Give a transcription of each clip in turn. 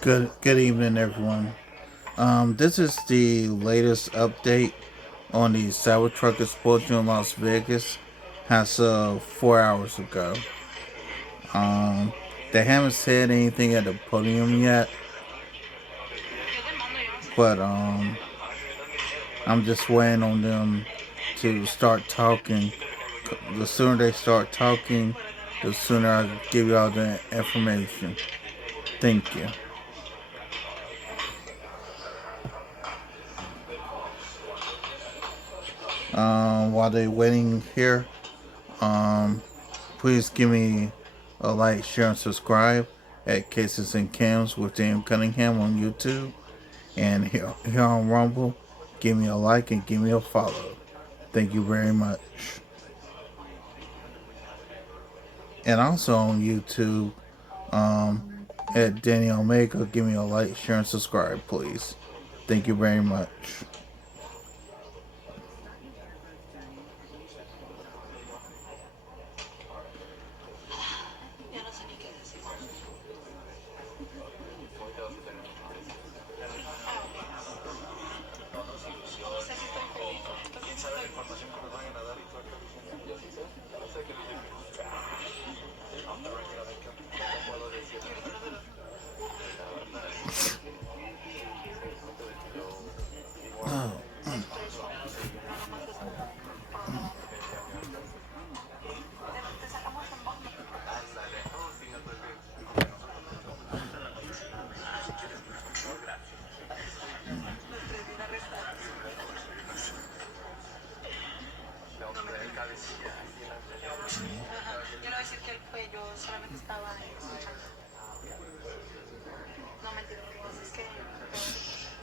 Good evening, everyone. This is the latest update on the Cybertruck explosion in Las Vegas. Has 4 hours ago. Um, they haven't said anything at the podium yet, but I'm just waiting on them to start talking. The sooner they start talking, the sooner I give y'all the information. Thank you. While they waiting here, um, please give me a like, share, and subscribe at Cases and Cams with Dan Cunningham on YouTube. And here on Rumble, give me a like and give me a follow. Thank you very much. And also on YouTube, at Danny Omega, give me a like, share, and subscribe, please. Thank you very much.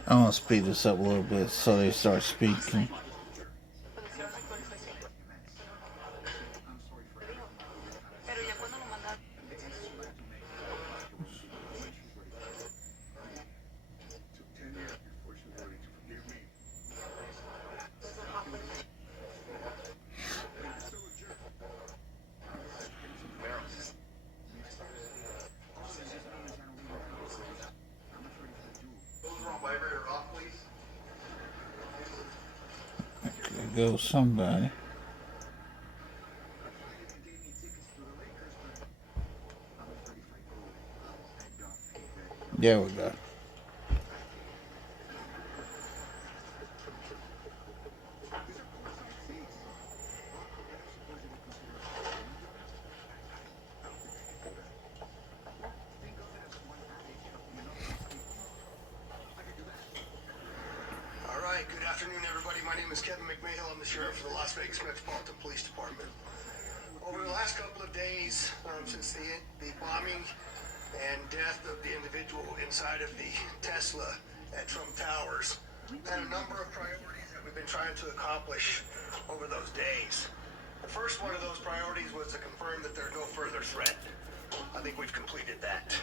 I want to speed this up a little bit so they start speaking. There goes somebody. There we go. All right, good afternoon, everybody. My name is Kevin McMahill. I'm the sheriff for the Las Vegas Metropolitan Police Department. Over the last couple of days, since the bombing and death of the individual inside of the Tesla at Trump Towers, we've had a number of priorities that we've been trying to accomplish over those days. The first one of those priorities was to confirm that there's no further threat. I think we've completed that.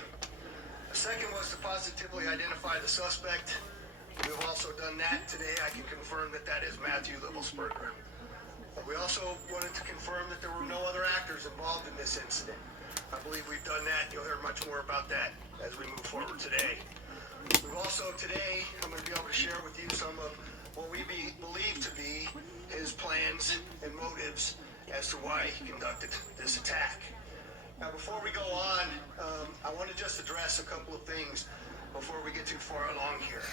The second was to positively identify the suspect. We've also done that today. I can confirm that that is Matthew Livelsberger. We also wanted to confirm that there were no other actors involved in this incident. I believe we've done that. You'll hear much more about that as we move forward today. We've also today, I'm going to be able to share with you some of what we believe to be his plans and motives as to why he conducted this attack. Now, before we go on, I want to just address a couple of things before we get too far along here.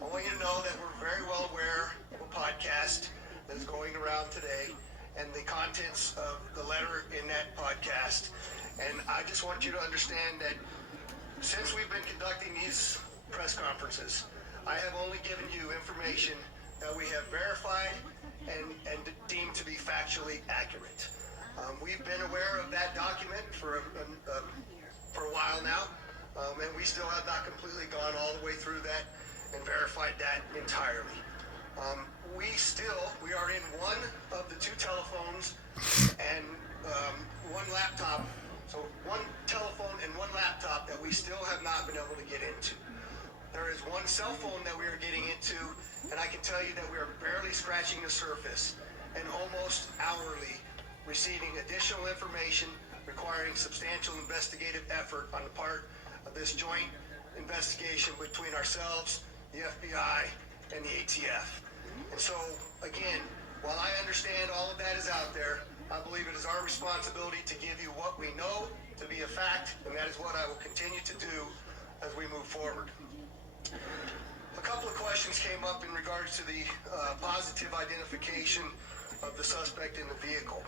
I want you to know that we're very well aware of a podcast that is going around today and the contents of the letter in that podcast. And I just want you to understand that since we've been conducting these press conferences, I have only given you information that we have verified and deemed to be factually accurate. We've been aware of that document for a while now, and we still have not completely gone all the way through that and verified that entirely. We are in one of the two telephones and one laptop, so one telephone and one laptop that we still have not been able to get into. There is one cell phone that we are getting into, and I can tell you that we are barely scratching the surface and almost hourly receiving additional information requiring substantial investigative effort on the part of this joint investigation between ourselves, the FBI, and the ATF. And so, again, while I understand all of that is out there, I believe it is our responsibility to give you what we know to be a fact, and that is what I will continue to do as we move forward. A couple of questions came up in regards to the positive identification of the suspect in the vehicle.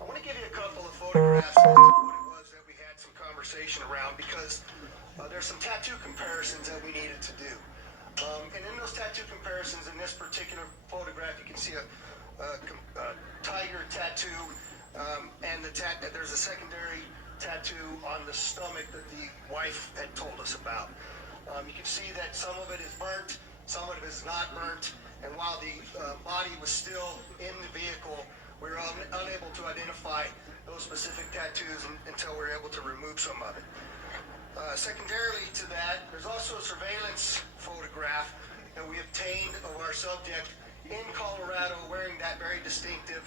I want to give you a couple of photographs as to what it was that we had some conversation around, because there's some tattoo comparisons that we needed to do. And in those tattoo comparisons, in this particular photograph, you can see a tiger tattoo, and there's a secondary tattoo on the stomach that the wife had told us about. You can see that some of it is burnt, some of it is not burnt, and while the body was still in the vehicle, we were unable to identify those specific tattoos until we were able to remove some of it. Secondarily to that, there's also a surveillance photograph that we obtained of our subject in Colorado wearing that very distinctive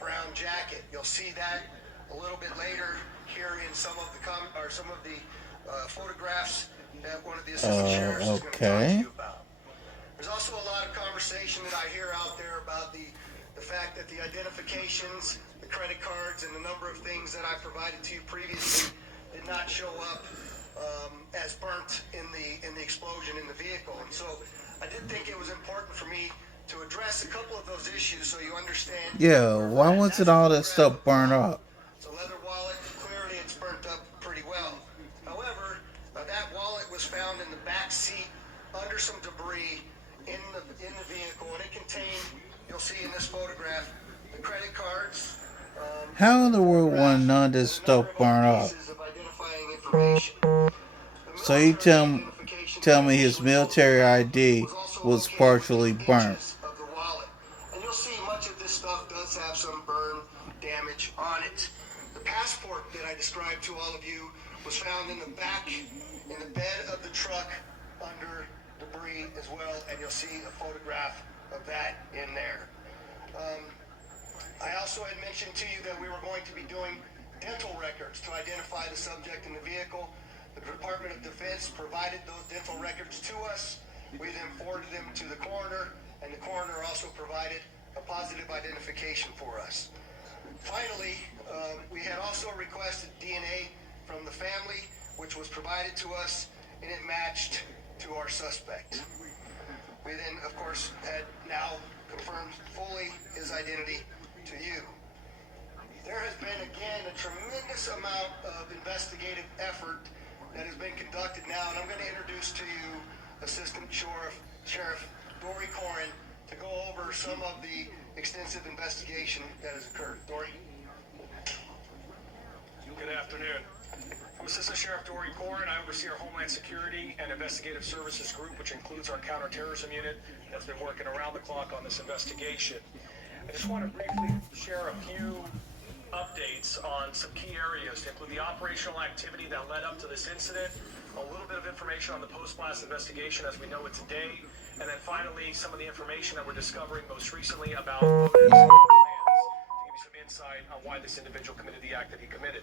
brown jacket. You'll see that a little bit later here in some of the photographs that one of the assistant sheriffs is going to talk to you about. There's also a lot of conversation that I hear out there about the fact that the identifications, the credit cards, and the number of things that I provided to you previously did not show up as burnt in the explosion in the vehicle. And so I did think it was important for me to address a couple of those issues so you understand. Yeah, why wasn't all that stuff burned up? It's a leather wallet. Clearly, it's burnt up pretty well. However, that wallet was found in the back seat under some debris in the vehicle, and it contained, you'll see in this photograph, the credit cards. How in the world was none of this stuff burned up? So you tell me his military ID was partially burnt. Of the wallet. And you'll see much of this stuff does have some burn damage on it. The passport that I described to all of you was found in the back, in the bed of the truck under debris as well, and you'll see a photograph of that in there. I also had mentioned to you that we were going to be doing dental records to identify the subject in the vehicle. The Department of Defense provided those dental records to us. We then forwarded them to the coroner, and the coroner also provided a positive identification for us. Finally, we had also requested DNA from the family, which was provided to us, and it matched to our suspect. We then, of course, had now confirmed fully his identity to you. There has been, again, a tremendous amount of investigative effort that has been conducted now, and I'm going to introduce to you Assistant Sheriff Dory Corin to go over some of the extensive investigation that has occurred. Dory? Good afternoon. I'm Assistant Sheriff Dory Corin. I oversee our Homeland Security and Investigative Services Group, which includes our counterterrorism unit that's been working around the clock on this investigation. I just want to briefly share a few updates on some key areas to include the operational activity that led up to this incident, a little bit of information on the post-blast investigation as we know it today, and then finally some of the information that we're discovering most recently about motives and plans to give you some insight on why this individual committed the act that he committed.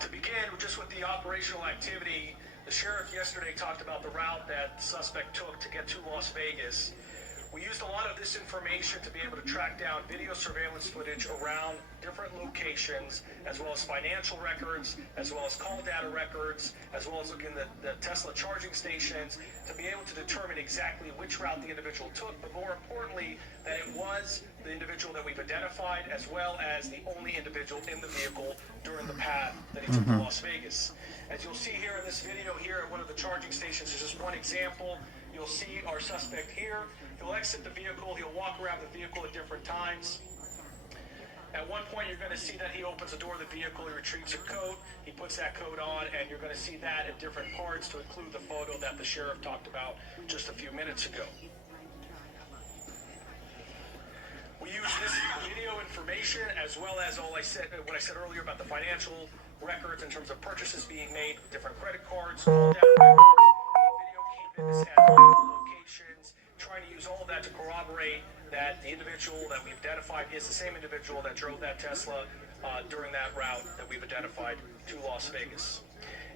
To begin just with the operational activity, the sheriff yesterday talked about the route that the suspect took to get to Las Vegas. We used a lot of this information to be able to track down video surveillance footage around different locations, as well as financial records, as well as call data records, as well as looking at the Tesla charging stations to be able to determine exactly which route the individual took, but more importantly, that it was the individual that we've identified, as well as the only individual in the vehicle during the path that he took to Las Vegas. As you'll see here in this video here at one of the charging stations, is just one example. You'll see our suspect here. He'll exit the vehicle. He'll walk around the vehicle at different times. At one point, you're going to see that he opens the door of the vehicle. He retrieves a coat. He puts that coat on, and you're going to see that at different parts to include the photo that the sheriff talked about just a few minutes ago. We use this video information as well as what I said earlier about the financial records in terms of purchases being made with different credit cards, call data records, video key fitness at multiple locations, trying to use all of that to corroborate that the individual that we've identified is the same individual that drove that Tesla during that route that we've identified to Las Vegas.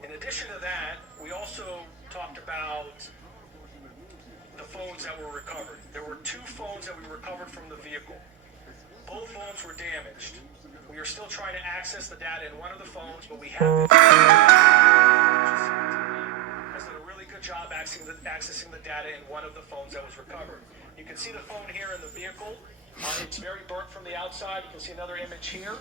In addition to that, we also talked about the phones that were recovered. There were 2 phones that we recovered from the vehicle. Both phones were damaged. We are still trying to access the data in one of the phones, but we have has done a really good job accessing the data in one of the phones that was recovered. You can see the phone here in the vehicle. It's very burnt from the outside. You can see another image here.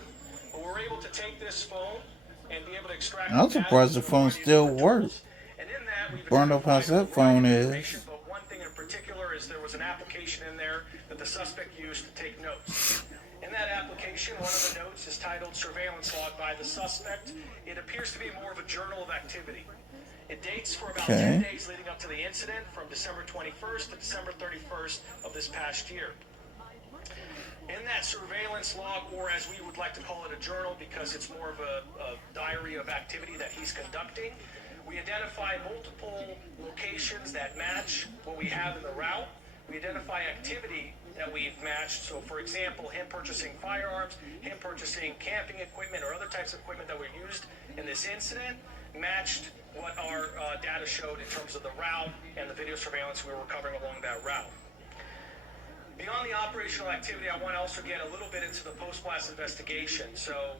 But we're able to take this phone and be able to extract I'm surprised the phone still works. and in that, we've Burned up as that phone is. but one thing in particular is there was an application in there that the suspect used to take notes. In that application, one of the notes is titled Surveillance Log by the Suspect. It appears to be more of a journal of activity. It dates for about 10 days leading up to the incident, from December 21st to December 31st of this past year. In that surveillance log, or as we would like to call it, a journal, because it's more of a diary of activity that he's conducting, we identify multiple locations that match what we have in the route. We identify activity that we've matched. So, for example, him purchasing firearms, him purchasing camping equipment, or other types of equipment that were used in this incident matched what our data showed in terms of the route and the video surveillance we were recovering along that route. Beyond the operational activity, I want to also get a little bit into the post-blast investigation. So,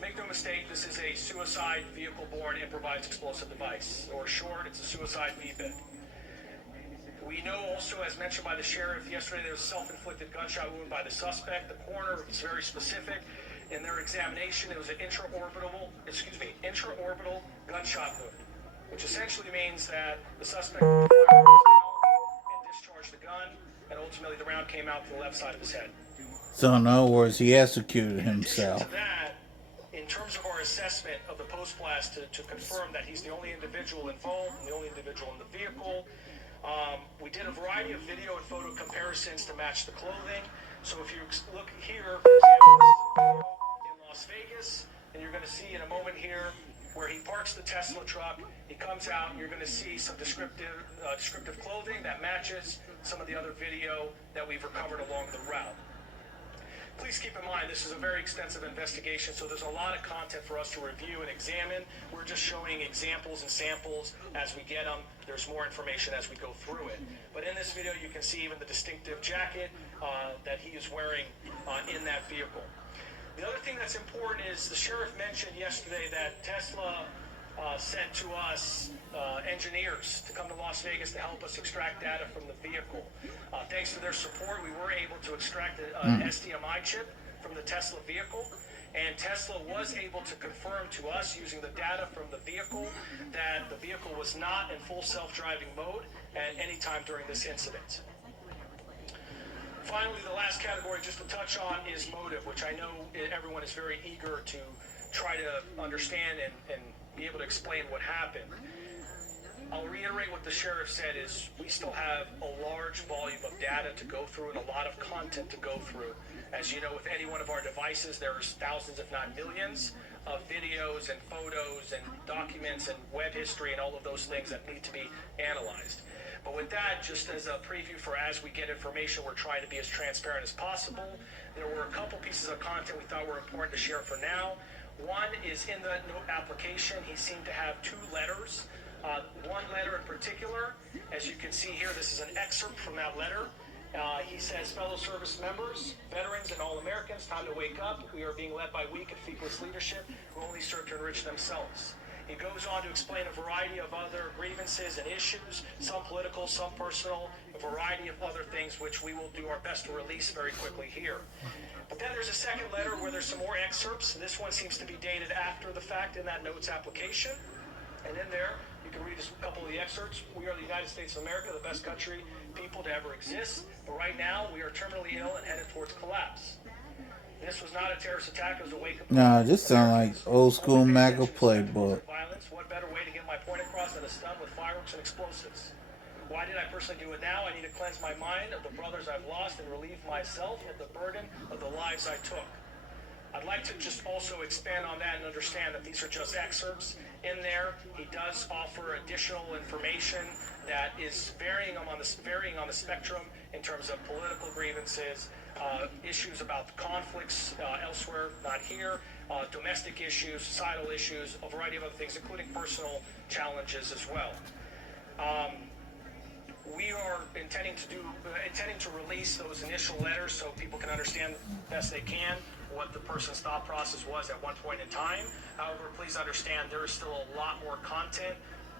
make no mistake, this is a suicide vehicle-borne improvised explosive device, or short, it's a suicide VBID. We know also, as mentioned by the sheriff yesterday, there was a self-inflicted gunshot wound by the suspect. The coroner is very specific. In their examination, it was an intraorbital gunshot wound, which essentially means that the suspect put the firearm in his mouth and discharged the gun, and ultimately the round came out to the left side of his head. So in other words, he executed In himself. addition to that, in terms of our assessment of the post-blast to confirm that he's the only individual involved and the only individual in the vehicle, we did a variety of video and photo comparisons to match the clothing. So if you look here, for example, this is a video in Las Vegas, and you're going to see in a moment here where he parks the Tesla truck, he comes out, and you're going to see some descriptive clothing that matches some of the other video that we've recovered along the route. Please keep in mind, this is a very extensive investigation, so there's a lot of content for us to review and examine. We're just showing examples and samples as we get them. There's more information as we go through it. But in this video, you can see even the distinctive jacket that he is wearing in that vehicle. The other thing that's important is the sheriff mentioned yesterday that Tesla sent to us engineers to come to Las Vegas to help us extract data from the vehicle. Thanks to their support, we were able to extract an SDMI chip from the Tesla vehicle, and Tesla was able to confirm to us using the data from the vehicle that the vehicle was not in full self-driving mode at any time during this incident. Finally, the last category just to touch on is motive, which I know everyone is very eager to try to understand and be able to explain what happened. I'll reiterate what the sheriff said is we still have a large volume of data to go through and a lot of content to go through. As you know, with any one of our devices, there's thousands, if not millions, of videos and photos and documents and web history and all of those things that need to be analyzed. But with that, just as a preview for as we get information, we're trying to be as transparent as possible. There were a couple pieces of content we thought were important to share for now. One is in the note application, he seemed to have 2 letters. One letter in particular, as you can see here, this is an excerpt from that letter. He says, fellow service members, veterans, and all Americans, time to wake up. We are being led by weak and feebless leadership who only serve to enrich themselves. He goes on to explain a variety of other grievances and issues, some political, some personal, a variety of other things which we will do our best to release very quickly here. But then there's a second letter where there's some more excerpts. This one seems to be dated after the fact in that notes application. And in there, you can read a couple of the excerpts. We are the United States of America, the best country, people to ever exist. But right now, we are terminally ill and headed towards collapse. This was not a terrorist attack. It was a wake-up call. Nah, this sounds like old school MAGA playbook. Violence. What better way to get my point across than a stun with fireworks and explosives? Why did I personally do it now? I need to cleanse my mind of the brothers I've lost and relieve myself of the burden of the lives I took. I'd like to just also expand on that and understand that these are just excerpts. In there, he does offer additional information that is varying on the spectrum in terms of political grievances, issues about conflicts elsewhere, not here, domestic issues, societal issues, a variety of other things, including personal challenges as well. We are intending to release those initial letters so people can understand best they can what the person's thought process was at one point in time. However, please understand there is still a lot more content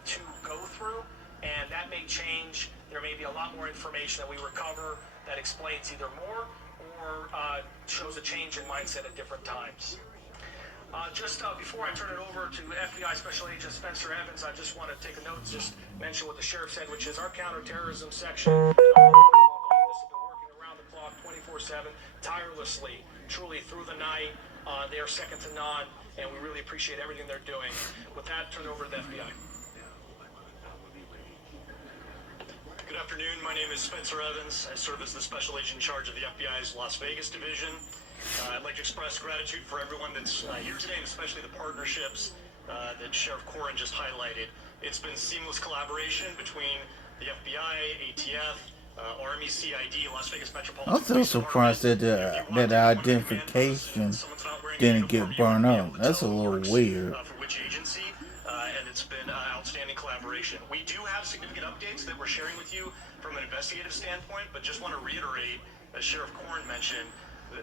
to go through, and that may change. There may be a lot more information that we recover that explains either more or shows a change in mindset at different times. Just before I turn it over to FBI Special Agent Spencer Evans, I just want to take a note and just mention what the sheriff said, which is our counterterrorism section. This has been working around the clock, 24/7, tirelessly, truly through the night. They are second to none, and we really appreciate everything they're doing. With that, turn it over to the FBI. Good afternoon. My name is Spencer Evans. I serve as the Special Agent in charge of the FBI's Las Vegas division. I'd like to express gratitude for everyone that's here today, and especially the partnerships that Sheriff Corrin just highlighted. It's been seamless collaboration between the FBI, ATF, Army, CID, Las Vegas Metropolitan. I'm still surprised that the identification didn't get burned up. That's a little weird. For which agency, and it's been outstanding collaboration. We do have significant updates that we're sharing with you from an investigative standpoint, but just want to reiterate, as Sheriff Corrin mentioned,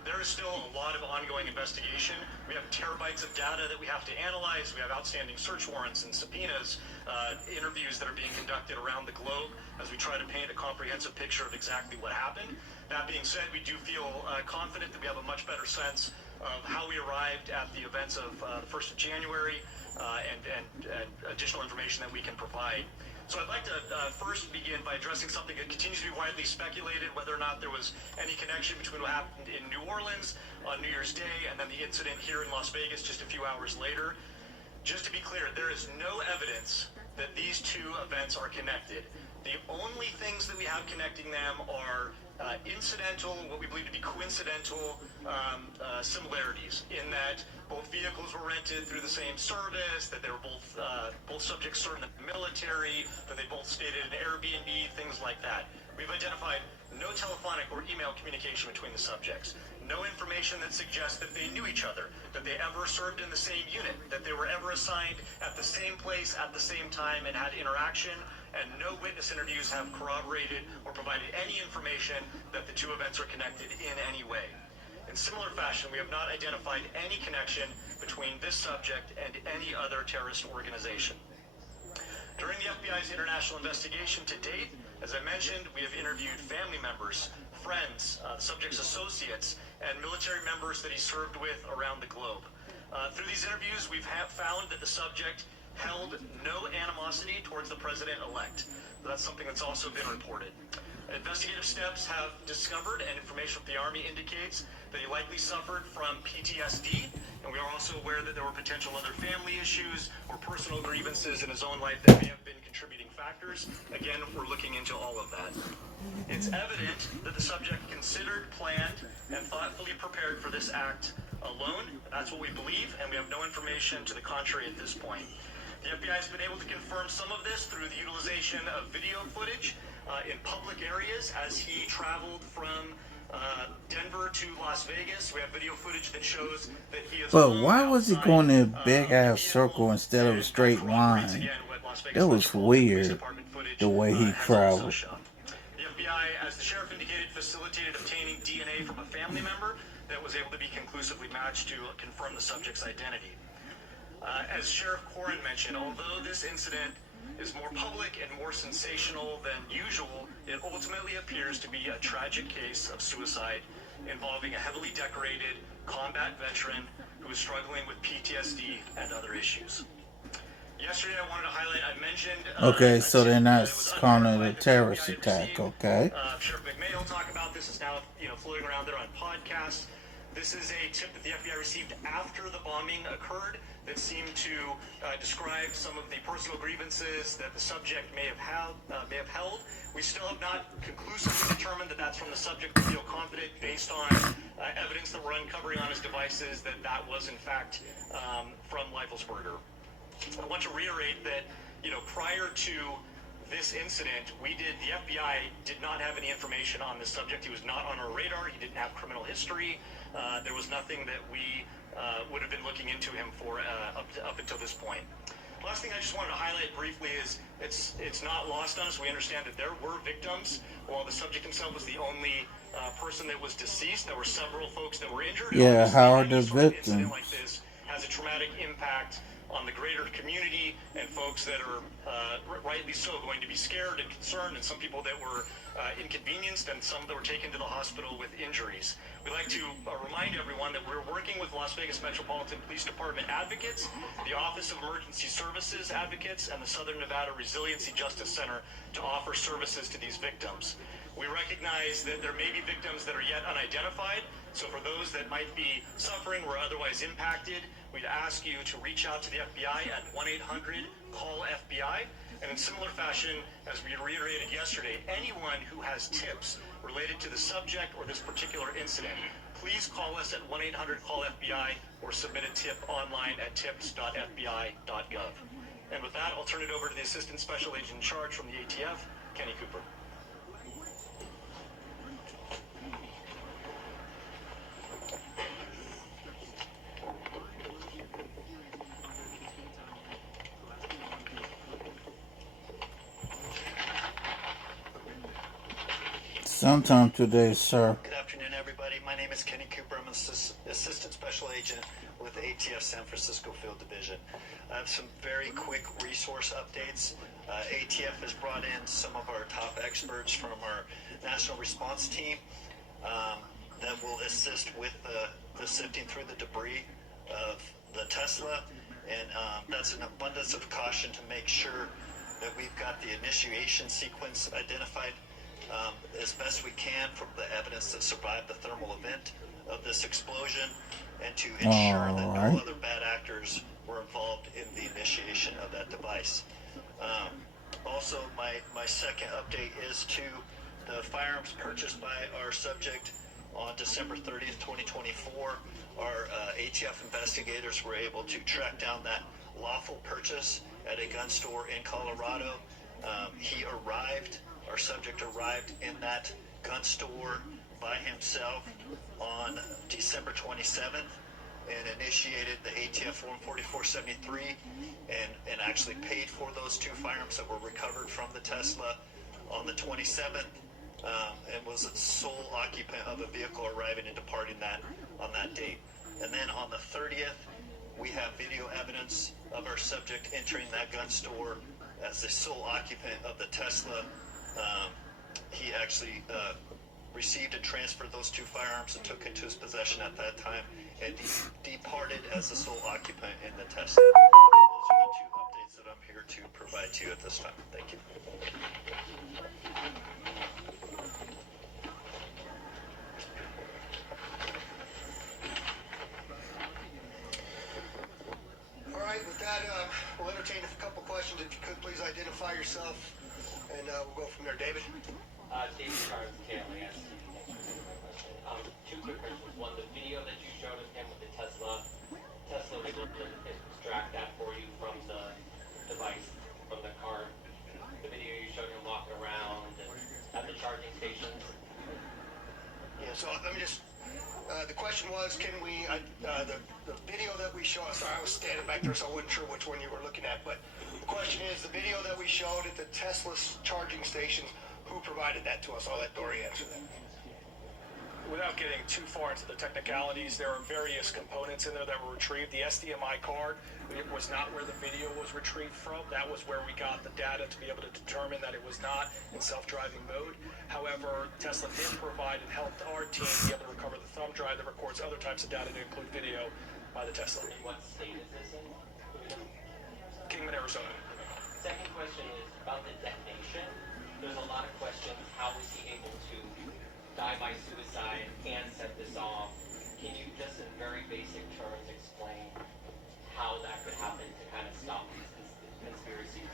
there is still a lot of ongoing investigation. We have terabytes of data that we have to analyze. We have outstanding search warrants and subpoenas, interviews that are being conducted around the globe as we try to paint a comprehensive picture of exactly what happened. That being said, we do feel confident that we have a much better sense of how we arrived at the events of the 1st of January and additional information that we can provide. So I'd like to first begin by addressing something that continues to be widely speculated, whether or not there was any connection between what happened in New Orleans on New Year's Day and then the incident here in Las Vegas just a few hours later. Just to be clear, there is no evidence that these two events are connected. The only things that we have connecting them are incidental, what we believe to be coincidental similarities, in that both vehicles were rented through the same service, that they were both subjects served in the military, that they both stayed at an Airbnb, things like that. We've identified no telephonic or email communication between the subjects, no information that suggests that they knew each other, that they ever served in the same unit, that they were ever assigned at the same place at the same time and had interaction, and no witness interviews have corroborated or provided any information that the two events are connected in any way. In similar fashion, we have not identified any connection between this subject and any other terrorist organization. During the FBI's international investigation to date, as I mentioned, we have interviewed family members, friends, the subject's associates, and military members that he served with around the globe. Through these interviews, we've found that the subject held no animosity towards the president-elect. That's something that's also been reported. Investigative steps have discovered, and information from the Army indicates, that he likely suffered from PTSD, and we are also aware that there were potential other family issues or personal grievances in his own life that may have been contributing factors. Again, we're looking into all of that. It's evident that the subject considered, planned, and thoughtfully prepared for this act alone. That's what we believe, and we have no information to the contrary at this point. The FBI has been able to confirm some of this through the utilization of video footage in public areas as he traveled from Denver to Las Vegas. We have video footage that shows that he is. But why was he going in a big ass circle instead of a straight line? That was weird, the way he traveled. The FBI, as the sheriff indicated, facilitated obtaining DNA from a family member that was able to be conclusively matched to confirm the subject's identity. As Sheriff Corrin mentioned, although this incident is more public and more sensational than usual, it ultimately appears to be a tragic case of suicide involving a heavily decorated combat veteran who is struggling with PTSD and other issues. Yesterday, I wanted to highlight, I mentioned... Okay, so they're not calling it a terrorist attack, okay? Sheriff McMail will talk about this. It's now, floating around there on podcasts. This is a tip that the FBI received after the bombing occurred that seemed to describe some of the personal grievances that the subject may have held. We still have not conclusively determined that that's from the subject. We feel confident based on evidence that we're uncovering on his devices that was in fact from Leifelsberger. I want to reiterate that, prior to this incident, the FBI did not have any information on this subject. He was not on our radar. He didn't have criminal history. There was nothing that we would have been looking into him for up until this point. Last thing I just wanted to highlight briefly is it's not lost on us. We understand that there were victims. While the subject himself was the only person that was deceased, there were several folks that were injured. Yeah, Obviously, how are any the sort of incident victims? like this has a traumatic impact on the greater community and folks that are rightly so going to be scared and concerned, and some people that were inconvenienced, and some that were taken to the hospital with injuries. We'd like to remind everyone that we're working with Las Vegas Metropolitan Police Department advocates, the Office of Emergency Services advocates, and the Southern Nevada Resiliency Justice Center to offer services to these victims. We recognize that there may be victims that are yet unidentified, so for those that might be suffering or otherwise impacted, we'd ask you to reach out to the FBI at 1-800-CALL-FBI. And in similar fashion, as we reiterated yesterday, anyone who has tips related to the subject or this particular incident, please call us at 1-800-CALL-FBI or submit a tip online at tips.fbi.gov. And with that, I'll turn it over to the Assistant Special Agent in Charge from the ATF, Kenny Cooper. Sometime today, sir. Good afternoon, everybody. My name is Kenny Cooper. I'm an Assistant Special Agent with the ATF San Francisco Field Division. I have some very quick resource updates. ATF has brought in some of our top experts from our National Response Team that will assist with the sifting through the debris of the Tesla. And that's an abundance of caution to make sure that we've got the initiation sequence identified as best we can from the evidence that survived the thermal event of this explosion, and to ensure that no other bad actors were involved in the initiation of that device. Also, my second update is to the firearms purchased by our subject on December 30th, 2024. Our ATF investigators were able to track down that lawful purchase at a gun store in Colorado. Our subject arrived in that gun store by himself on December 27th and initiated the ATF Form 4473 and actually paid for those two firearms that were recovered from the Tesla on the 27th, and was the sole occupant of a vehicle arriving and departing that on that date. And then on the 30th, we have video evidence of our subject entering that gun store as the sole occupant of the Tesla. He actually received and transferred those two firearms and took into his possession at that time, and departed as the sole occupant in the Tesla. Those are the two updates that I'm here to provide to you at this time. Thank you. All right, with that, we'll entertain a couple questions. If you could please identify yourself, and we'll go from there. David? David Charles, KLAS. Two quick questions. One, the video that you showed of him with the Tesla was able to extract that for you from the device, from the car. The video you showed him walking around and at the charging stations. Yeah, so let me just, the question was, can we, the video that we showed, sorry, I was standing back there, so I wasn't sure which one you were looking at, but the question is, the video that we showed at the Tesla charging stations, who provided that to us? I'll let Dory answer that. Without getting too far into the technicalities, there are various components in there that were retrieved. The SDMI card, it was not where the video was retrieved from. That was where we got the data to be able to determine that it was not in self-driving mode. However, Tesla did provide and helped our team be able to recover the thumb drive that records other types of data to include video by the Tesla. And what state is this in? Kingman, Arizona. Second question is about the detonation. There's a lot of questions. How was he able to die by suicide and set this off? Can you just in very basic terms explain how that could happen to kind of stop these conspiracies?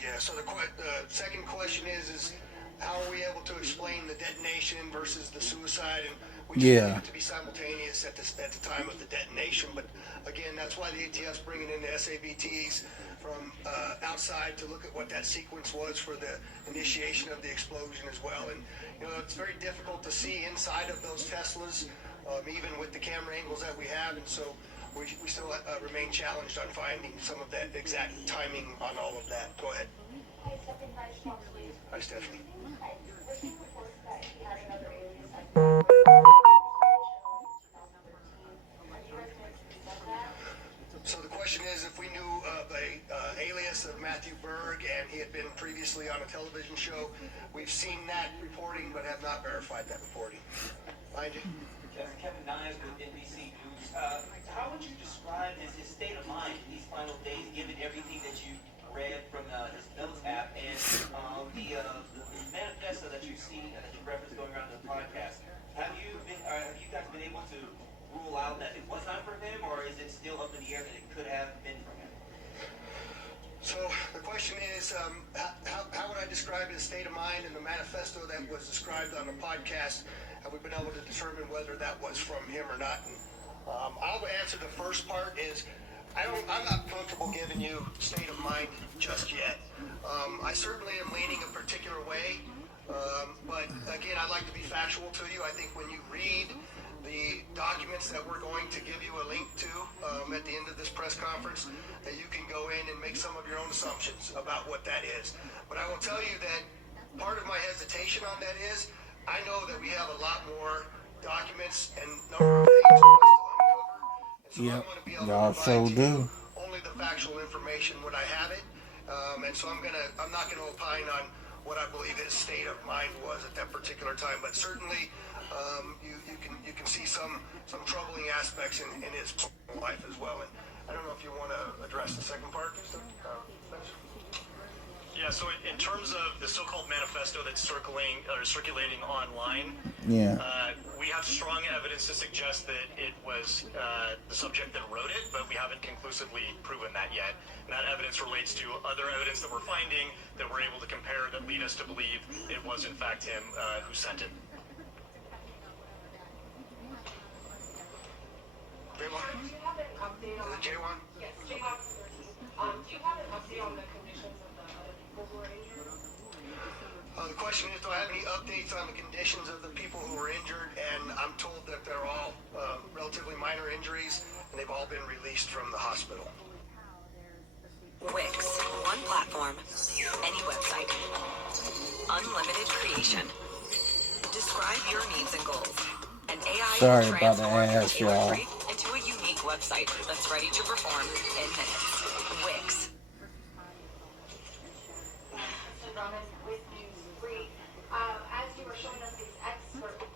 Yeah, so the second question is how are we able to explain the detonation versus the suicide? And we just need it to be simultaneous at the time of the detonation. But again, that's why the ATF's bringing in the SAVTs from outside to look at what that sequence was for the initiation of the explosion as well. And you know, it's very difficult to see inside of those Teslas, even with the camera angles that we have. And so we still remain challenged on finding some of that exact timing on all of that. Go ahead. Hi, Stephanie. So the question is, if we knew of a alias of Matthew Berg and he had been previously on a television show, we've seen that reporting but have not verified that reporting. Mind you? Kevin Nyes with NBC News. How would you describe his state of mind in these final days, given everything that you read from his notes app and the manifesto that you've seen and that you referenced going around the podcast? Have you guys been able to rule out that it was not from him, or is it still up in the air that it could have been from him? So the question is, how would I describe his state of mind in the manifesto that was described on the podcast? Have we been able to determine whether that was from him or not? And, I'll answer the first part is, I'm not comfortable giving you state of mind just yet. I certainly am leaning a particular way, but again, I'd like to be factual to you. I think when you read the documents that we're going to give you a link to at the end of this press conference, that you can go in and make some of your own assumptions about what that is. But I will tell you that part of my hesitation on that is, I know that we have a lot more documents and number of things for us to uncover. And so I want to be able y'all to sure provide to you do. only the factual information when I have it. And so I'm not gonna opine on what I believe his state of mind was at that particular time. But certainly, you can see some troubling aspects in his life as well. And I don't know if you want to address the second part. Yeah, so in terms of the so-called manifesto that's circulating online, we have strong evidence to suggest that it was the subject that wrote it, but we haven't conclusively proven that yet. And that evidence relates to other evidence that we're finding that we're able to compare that lead us to believe it was in fact him who sent it. J1? Do you have an update on? Is it J1? Yes, J1. Do you have an update on the conditions of the other people who are injured? The question is, do I have any updates on the conditions of the people who were injured? And I'm told that they're all relatively minor injuries, and they've all been released from the hospital. Wix. One platform. Any website. Unlimited creation. Describe your needs and goals. An AI Sorry will about the transform your ass, tailored y'all. brief into a unique website that's ready to perform in minutes. Wix. Mr. Drummond, with News3, as you were showing us these excerpts,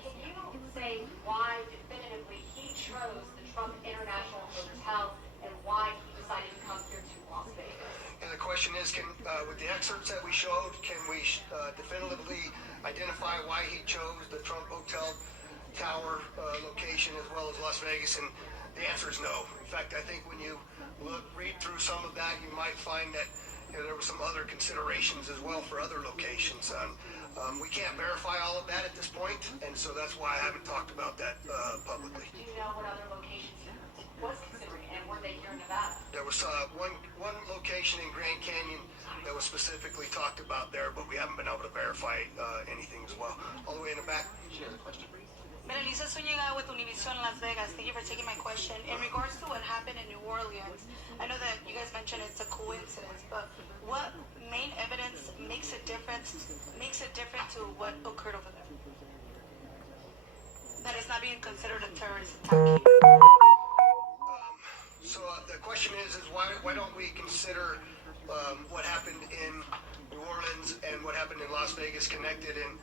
can you say why definitively he chose the Trump International Hotel and why he decided to come here to Las Vegas? And the question is, with the excerpts that we showed, can we definitively identify why he chose the Trump Hotel Tower location as well as Las Vegas? And the answer is no. In fact, I think when you read through some of that, you might find that there were some other considerations as well for other locations. We can't verify all of that at this point, and so that's why I haven't talked about that publicly. Do you know what other locations he was considering, and were they here in Nevada? There was one location in Grand Canyon that was specifically talked about there, but we haven't been able to verify anything as well. All the way in the back. Melissa Zuniga with Univision Las Vegas. Thank you for taking my question. In regards to what happened in New Orleans, I know that you guys mentioned it's a coincidence, but what main evidence makes it different to what occurred over there? That is not being considered a terrorist attack. So the question is why don't we consider what happened in New Orleans and what happened in Las Vegas connected? And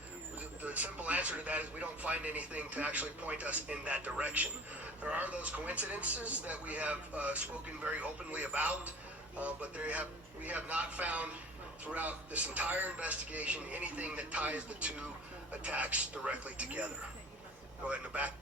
the simple answer to that is we don't find anything to actually point us in that direction. There are those coincidences that we have spoken very openly about, but we have not found throughout this entire investigation anything that ties the two attacks directly together. Go ahead in the back.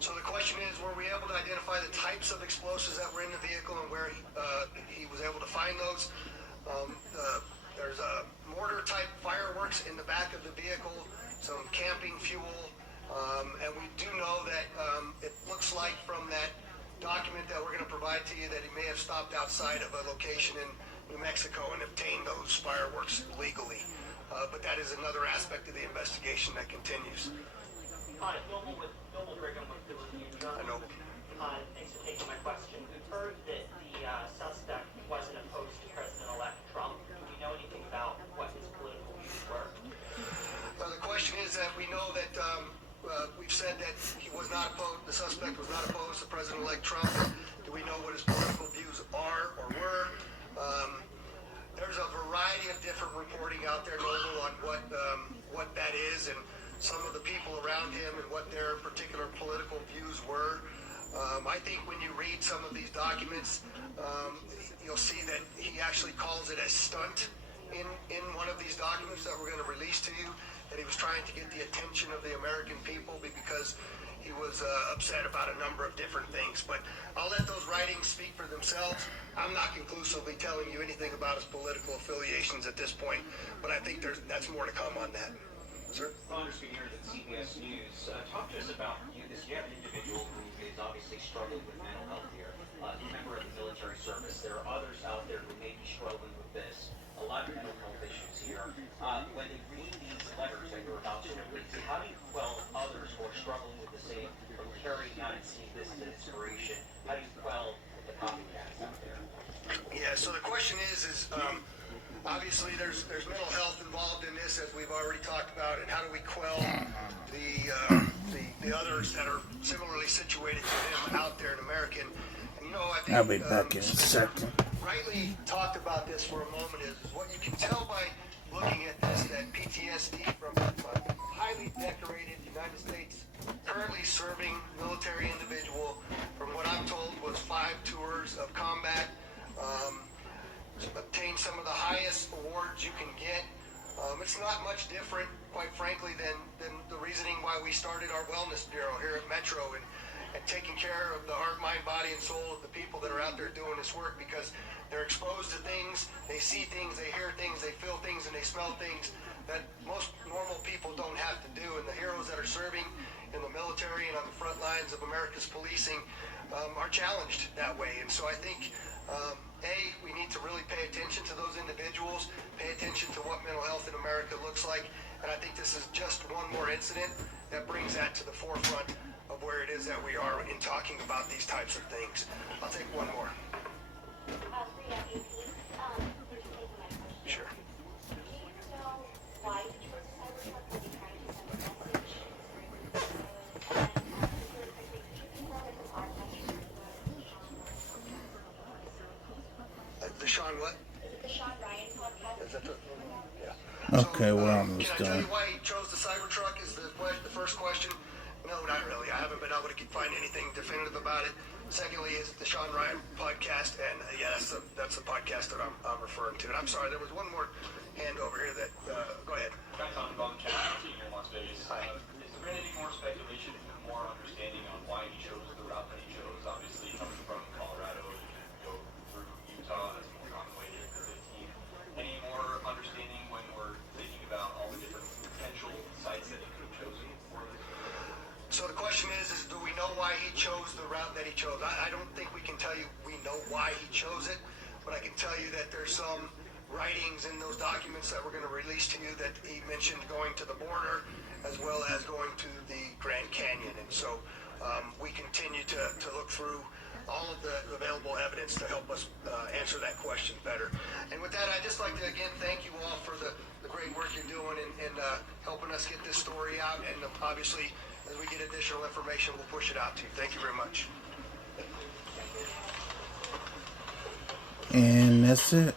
So the question is, were we able to identify the types of explosives that were in the vehicle and where he was able to find those? There's a mortar type fire fireworks in the back of the vehicle, some camping fuel, and we do know that it looks like from that document that we're going to provide to you that he may have stopped outside of a location in New Mexico and obtained those fireworks legally. But that is another aspect of the investigation that continues. Hi, Noble Brigham with the Review Journal. I know. Thanks for taking my question. We've heard that the suspect wasn't opposed to President-elect Trump. Do we know anything about what his political views were? The question is that we know that we've said that he was not opposed, the suspect was not opposed to President-elect Trump. Do we know what his political views are or were? There's a variety of different reporting out there, Noble, on what that is and some of the people around him and what their particular political views were. I think when you read some of these documents, you'll see that he actually calls it a stunt in one of these documents that we're going to release to you, that he was trying to get the attention of the American people because he was upset about a number of different things. But I'll let those writings speak for themselves. I'm not conclusively telling you anything about his political affiliations at this point, but I think that's more to come on that. Sir? Ron Speaker at CBS News. Talk to us about this. You have an individual who is obviously struggling with mental health here. A member of the military service. There are others out there who may be struggling with this. A lot of mental health issues here. When they read these letters that you're about to release, how do you quell others who are struggling with the same, or carrying out and seeing this as inspiration? How do you quell the copycats out there? Yeah, so the question is obviously there's mental health involved in this, as we've already talked about, and how do we quell the others that are similarly situated to him out there in America? And I think, I'll be back in a second. Riley talked about this for a moment is what you can tell by looking at this, that PTSD from a highly decorated United States currently serving military individual, from what I'm told was 5 tours of combat, obtained some of the highest awards you can get. It's not much different, quite frankly, than the reasoning why we started our wellness bureau here at Metro and taking care of the heart, mind, body, and soul of the people that are out there doing this work, because they're exposed to things, they see things, they hear things, they feel things, and they smell things that most normal people don't have to do. And the heroes that are serving in the military and on the front lines of America's policing are challenged that way. And so I think we need to really pay attention to those individuals, pay attention to what mental health in America looks like. And I think this is just one more incident that brings that to the forefront of where it is that we are in talking about these types of things. I'll take one more. Sure. Do you know why you chose Cybertruck? Were you trying to send a message? The Sean what? The Sean Ryan podcast. Is that the? Yeah. Okay, So, well, I'm can just I tell done. you why he chose the Cybertruck? Is the first question? No, not really. I haven't been able to find anything definitive about it. Secondly, is the Sean Ryan podcast, and that's the podcast that I'm referring to. And I'm sorry, there was one more hand over here that. Go ahead. Tom Von Cat here in Las Vegas. Hi. Is there any more speculation, more understanding on why he chose the route that he chose? Obviously, coming from Colorado, you can go through Utah. That's more common way to get to 15. Any more understanding when we're thinking about all the different potential sites that he could have chosen for this? So the question is do we know why he chose the route that he chose? I don't think we can tell you we know why he chose it, but I can tell you that there's some writings in those documents that we're going to release to you that he mentioned going to the border as well as going to the Grand Canyon. And so we continue to look through all of the available evidence to help us answer that question better. And with that, I'd just like to again thank you all for the great work you're doing and helping us get this story out. And obviously, as we get additional information, we'll push it out to you. Thank you very much. And that's it.